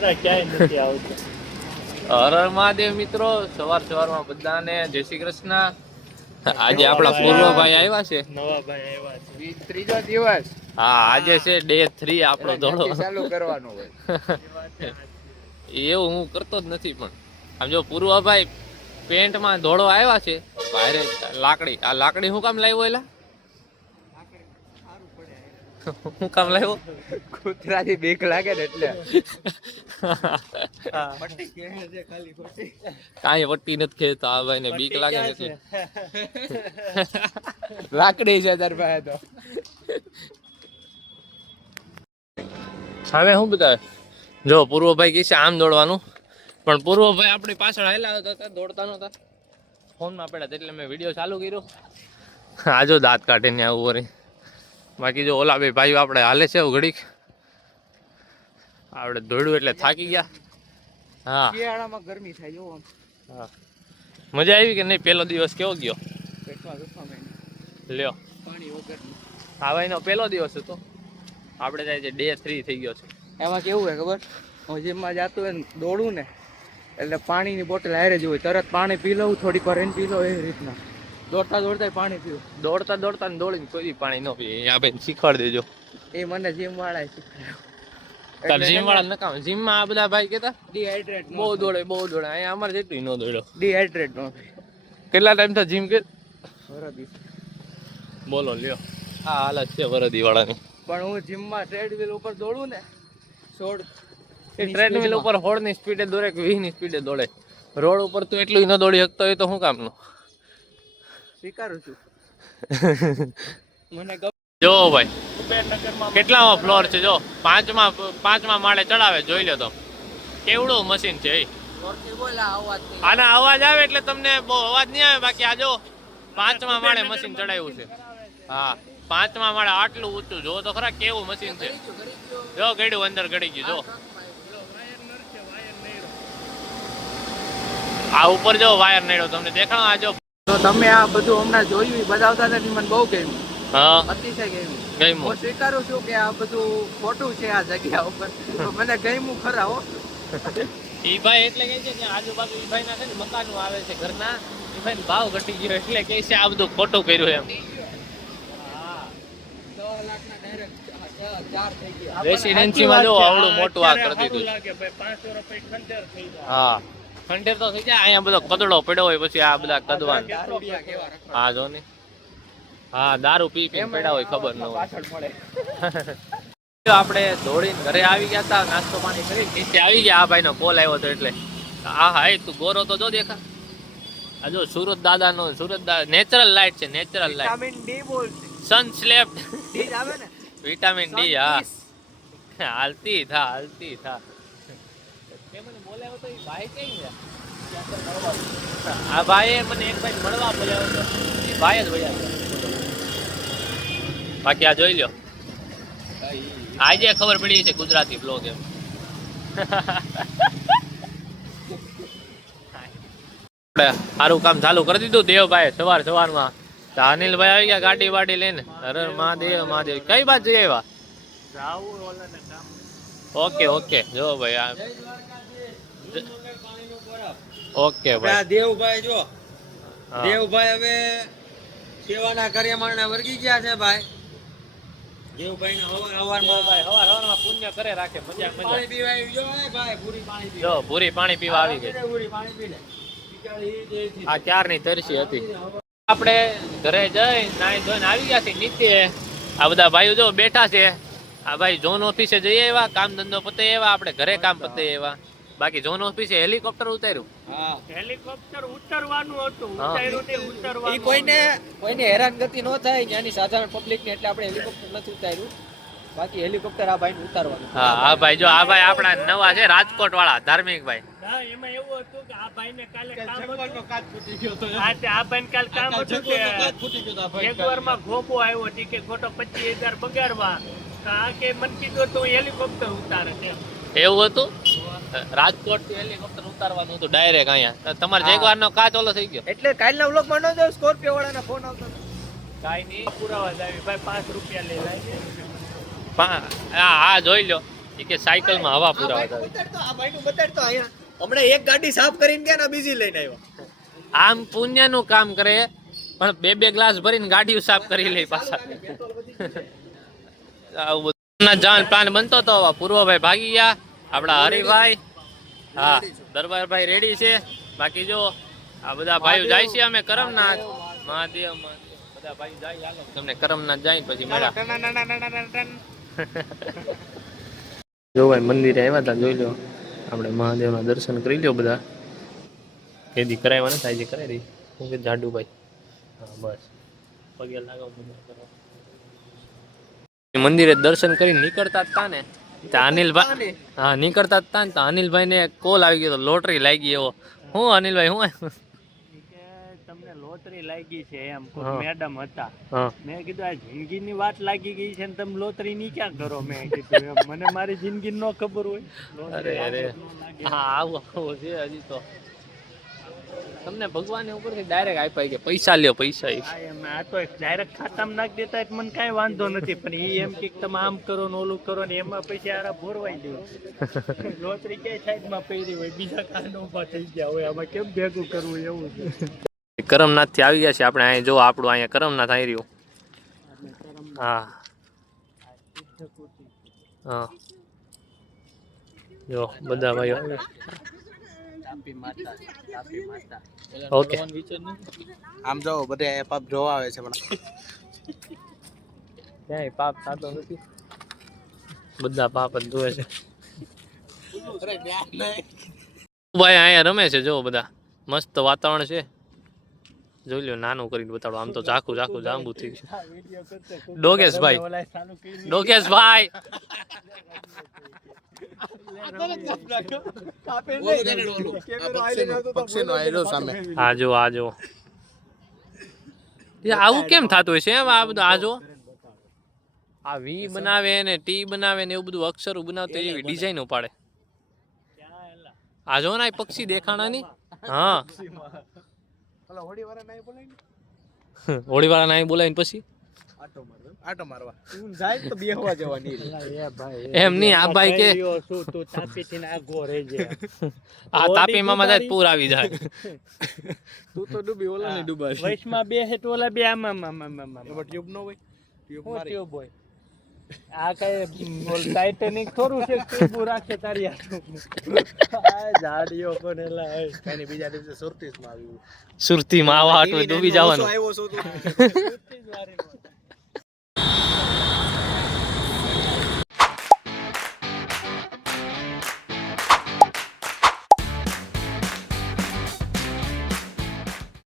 હર હર મહાદેવ મિત્રો, સવારમાં બધાને જય શ્રી કૃષ્ણ। આજે આપણા પૂર્વભાઈ આવ્યા છે, નવા ભાઈ આવ્યા છે, ત્રીજો દિવસ। હા આજે છે ડે 3 આપણો દોડો ચાલુ કરવાનું હોય એવું હું કરતો જ નથી, પણ આમ જો પૂર્વભાઈ પેન્ટમાં દોડો આવ્યા છે ભારે લાકડી। આ લાકડી હું કામ લાવ્યો એલા? હું કામ લાવ્યો? કૂતરાથી બીક લાગે ને એટલે કાંઈ વટ્ટી નથી ખેંચતા આ ભાઈ ને બીક લાગે ને એટલે લાકડી છે તાર પાસે તો। હવે શું બતાવે જો પૂર્વભાઈ કી છે આમ દોડવાનું, પણ પૂર્વભાઈ આપણી પાછળ હાલ્યા હતા, દોડતા નહોતા, ફોનમાં પડ્યા એટલે મેં વિડીયો ચાલુ કર્યો। આ જો દાંત કાઢીને આવું વળી, બાકી જો ઓલા બે ભાઈઓ આપણે હાલે છે ઘડીક, આપણે દોડ્યું એટલે થાકી ગયા। હા શિયાળામાં ગરમી થાય જો આમ। હા મજા આવી કે નહીં? પહેલો દિવસ કેવો ગયો? પેટમાં દુખવા માંડ્યું, લ્યો પાણી વગર। આ ભાઈનો પહેલો દિવસ હતો, આપણે જાય છે ડે 3 થઈ ગયો છે। એમાં કેવું હોય ખબર, હું જીમમાં જાતું હોય ને દોડું ને એટલે પાણીની બોટલ હારે જ હોય, તરત પાણી પી લઉં, થોડીક વાર એને પી લઉં, એવી રીતના દોડતા દોડતા પાણી પીવું। દોડતા ને દોડીને કોઈ પાણી ન પીએ, આ ભાઈ શીખવાડી દેજો। એ મને જીમ વાળા શીખવાડ્યું। તાર જીમ વાળા નકામ, જીમમાં આ બધા ભાઈ કહેતા ડિહાઇડ્રેટ બહુ દોડે અહીંયા અમારે જેટલું ન દોડ્યો। ડિહાઇડ્રેટ નો કેટલા ટાઈમ થી જીમ કે વરદી, બોલો લ્યો આ હાલત છે વરદી વાળાની। પણ હું જીમમાં ટ્રેડમિલ ઉપર દોડું ને 16 ટ્રેડમિલ ઉપર 16 ની સ્પીડે દોડે કે 20 ની સ્પીડે દોડે, રોડ ઉપર તો એટલું ન દોડી શકતો હોય તો શું કામનું? સ્વીકારું છું મને જો ભાઈ કેટલામાં ફ્લોર છે, જો પાંચમા માળે ચડાવે, જોઈ લો તો કેવડું મશીન છે। આના અવાજ આવે એટલે તમને બહુ અવાજ નહીં આવે, બાકી આ જો 5મા માળે મશીન ચડાવ્યું છે। હા 5મા માળે આટલું ઊંચું, જો તો ખરા કેવું મશીન છે। જો ગળ્યું અંદર ગળી ગયું, જો આ ઉપર જો વાયર નડ્યો, તમને દેખાણો? આ જો તો તમે આ બધું હમણાં જોયું બતાવતા હતા ને, મને બહુ ગમ્યું, હા અતિશય ગમ્યું। ગમ્યું? હું સ્વીકારું છું કે આ બધું ખોટું છે આ જગ્યા ઉપર, તો મને ગમ્યું ખરા હો। ઈ ભાઈ એટલે કહે છે કે આજુબાજુ ઈ ભાઈ ના છે ને મકાનો આવે છે ઘરના, ઈ ભાઈ ભાવ ઘટી ગયો એટલે કહે છે આ બધું ખોટું કર્યું એમ। 6 લાખના ડાયરેક્ટ 4 થઈ ગયા। રેસિડેન્સી માં જો આવડું મોટું આ કરી દીધું। લાગે ભાઈ 500 રૂપિયા ખંડેર થઈ જાય। હા ખંડેર તો થઈ જાય, અહીંયા બધો કદડો પડ્યો હોય, પછી આ બધા કદવાન। દારૂડિયા કેવા રખડે। હા જો ને, હા દારૂ પી પડ્યા હોય, ખબર ન હોય। પાછળ મળે। આપણે દોડીને ઘરે આવી ગયા હતા, નાસ્તો પાણી કરી નીચે આવી ગયા, આ ભાઈ નો કોલ આવ્યો હતો એટલે હા તું ગોરો તો જો દેખા, આ જો સુરત દાદા નો, નેચરલ લાઈટ છે, નેચરલ લાઈટ, વિટામિન ડી બોલ, સન સ્લેપ્ટ ડી આવે ને વિટામિન ડી। હા હાલતી થા તે મને બોલાવ્યો તો, એ ભાઈ કઈ ગયા? આ ભાઈએ મને એક ભાઈ મળવા બોલાવ્યો હતો, એ ભાઈ જ વયા ગયા। બાકી આ જોઈ લ્યો, આજે ખબર પડી છે ગુજરાતી બ્લોગ એમ। સારું કામ ચાલુ કરી દીધું દેવભાઈ સવારમાં, તો અનિલભાઈ આવી ગયા ગાડી વાડી લઈને। અરે મહાદેવ કઈ બાજુ જઈ આવ્યા? ઓકે જો ભાઈ ઓકે ભાઈ દેવભાઈ જો દેવભાઈ હવે સેવાના કાર્યમાં વર્ગી ગયા છે ભાઈ। દેવભાઈ ને હવારમાં પુણ્ય કરે રાખે, મજા પાણી પીવા આવી જો ભાઈ, પૂરી પાણી પી, જો પૂરી પાણી પીવા આવી ગઈ। પૂરી પાણી પી લે, આ ક્યારની તરસી હતી। આપણે ઘરે જઈ નાઈ ધોઈને આવી ગયા છે નીચે, આ બધા ભાઈઓ જો બેઠા છે। આ ભાઈ ઝોન ઓફિસે જઈએ એવા, કામ ધંધો પતે એવા, આપણે ઘરે કામ પતે એવા। બાકી ઝોન ઓફિસે હેલિકોપ્ટર ઉતાર્યું, હા હેલિકોપ્ટર ઉતરવાનું હતું, ઉતાર્યું તે ઉતરવાનું। ઈ કોઈને હેરાનગતિ ન થાય ત્યાંની સાધારણ પબ્લિક ને, એટલે આપણે હેલિકોપ્ટર નથી ઉતાર્યું, બાકી હેલિકોપ્ટર આ ભાઈ ને ઉતારવાનું। હા આ ભાઈ જો, આ ભાઈ આપણા નવા છે, રાજકોટ વાળા ધાર્મિક ભાઈ। હા એમાં એવું હતું કે આ ભાઈને કાલે કામ હતું, કાચ ફૂટી ગયો તો, હા તે આ ભાઈને કાલે કામ હતું કે કાચ ફૂટી ગયો તો, આ ભાઈ એક વારમાં ગોપો આવ્યો હતી કે ખોટો 25,000 બગાડવા, આ કે મન કીધું તો હેલિકોપ્ટર ઉતારે તેમ। એવું હતું? રાજકોટ થી હેલિકોપ્ટર ઉતારવાનું હતું ડાયરેક્ટ અહીંયા। તમારે જેગવાર નો કાચ ઓલો થઈ ગયો એટલે કાલના વ્લોગમાં ન જો સ્કોર્પિયો વાળાના ફોન આવતો કાઈ નહીં, પુરાવા જ આવી ભાઈ 5 રૂપિયા લઈ લાવી। હા જોઈ લો, એ કે સાયકલમાં હવા પુરાવા જાય. હમણાં એક ગાડી સાફ કરીને ગયા ને બીજી લઈને આવ્યા. આમ પુણ્યનું કામ કરે પણ બે ગ્લાસ ભરીને ગાડીઓ સાફ કરી લે પાછા. આવું બધું જવાનો પ્લાન બનતો તો પૂર્વભાઈ ભાગી ગયા, આપણા હરિભાઈ, હા દરબારભાઈ રેડી છે. બાકી જો આ બધા ભાઈઓ જાય છે, અમે કરમનાથ મહાદેવ બધા ભાઈ જાય. હાલો તમને કરમનાથ જાય પછી મળ્યા. જો ભાઈ મંદિરે આવ્યા હતા, જોઈ લો આપણે મહાદેવના દર્શન કરી લ્યો બધા. કેદી કરાવ્યા નથી, આજે કરાવી દઈ. હું કે જાડુભાઈ હા બસ પગે લાગો. મંદિરે દર્શન કરી નીકળતા જ તા ને અનિલભાઈ, હા નીકળતા જ તા ને અનિલભાઈ ને કોલ આવી ગયો, લોટરી લાગી એવો. હું અનિલભાઈ હું તમને લોટરી લાગી છે એમ મેડમ હતા. હા મેં કીધું આ જિંદગીની વાત લાગી ગઈ છે ને તમે લોટરી ની ક્યાં કરો? મેં કીધું એમ મને મારી જિંદગી નો ખબર હોય. અરે અરે હા આવું આવું છે હજી તો. તમને ભગવાન ઉપરથી ડાયરેક્ટ આપ્યા કે પૈસા લ્યો પૈસા. આ તો ડાયરેક્ટ ખાતામાં નાખી દેતા એટલે મને કાંઈ વાંધો નથી, પણ એ એમ કે તમે આમ કરો ને ઓલું કરો ને એમાં પૈસા આરા ભોરવાઈ દે. લોટરી ક્યાંય સાઈડમાં પડી હોય, બીજા કાંડ ઉભા થઈ ગયા હોય, આમાં કેમ ભેગું કરવું એવું છે. કરમનાથ થી આવી ગયા છે આપણે. અહીંયા જો આપણું અહીંયા કરમનાથ આવી રહ્યું. હા હા જો બધા ભાઈઓ ઓકે. આમ જો બધા પાપ જોવા આવે છે, પણ ક્યાંય પાપ થતો નથી, બધા પાપ જ જોવે છે. ભાઈ અહીંયા રમે છે જો બધા, મસ્ત વાતાવરણ છે. જોઈ લો નાનું કરીને બતાડો, આમ તો ઝાખું ઝાખું જાંબુ થઈ ગયું. ડોગેશભાઈ ડોગેશભાઈ આ જો આ જો આવું કેમ થતું હોય છે એમ? આ બધું આ જો આ વી બનાવે ને ટી બનાવે ને એવું બધું અક્ષરો બનાવતો એવી ડિઝાઇનો પાડે. આ જો ને આ પક્ષી દેખાણાની. હા હોળી વાળા ના બોલાવીને પછી આટો મારવા જાય તો બેહવા જવાની. એમ નહીં, આ ભાઈ કે શું તું તાપીથી આગો રહી જાય. આ તાપી મામા જાય પૂર આવી જાય. તું તો ડૂબી ઓલા ને ડૂબાય. વૈશમાં બે હે તો ઓલા બે આમાં ટ્યુબ નો હોય, ટ્યુબ મારી ટ્યુબ હોય. આ કઈ ટાઇટેનિક થોડું છે, ટ્યુબ રાખે તારી આ જાડીઓ પણ એલા કઈ બીજા દિવસે સુરતીસ માં આવ્યું. સુરતી માં આવા હાટું ડૂબી જવાનું. આવ્યો છું તું.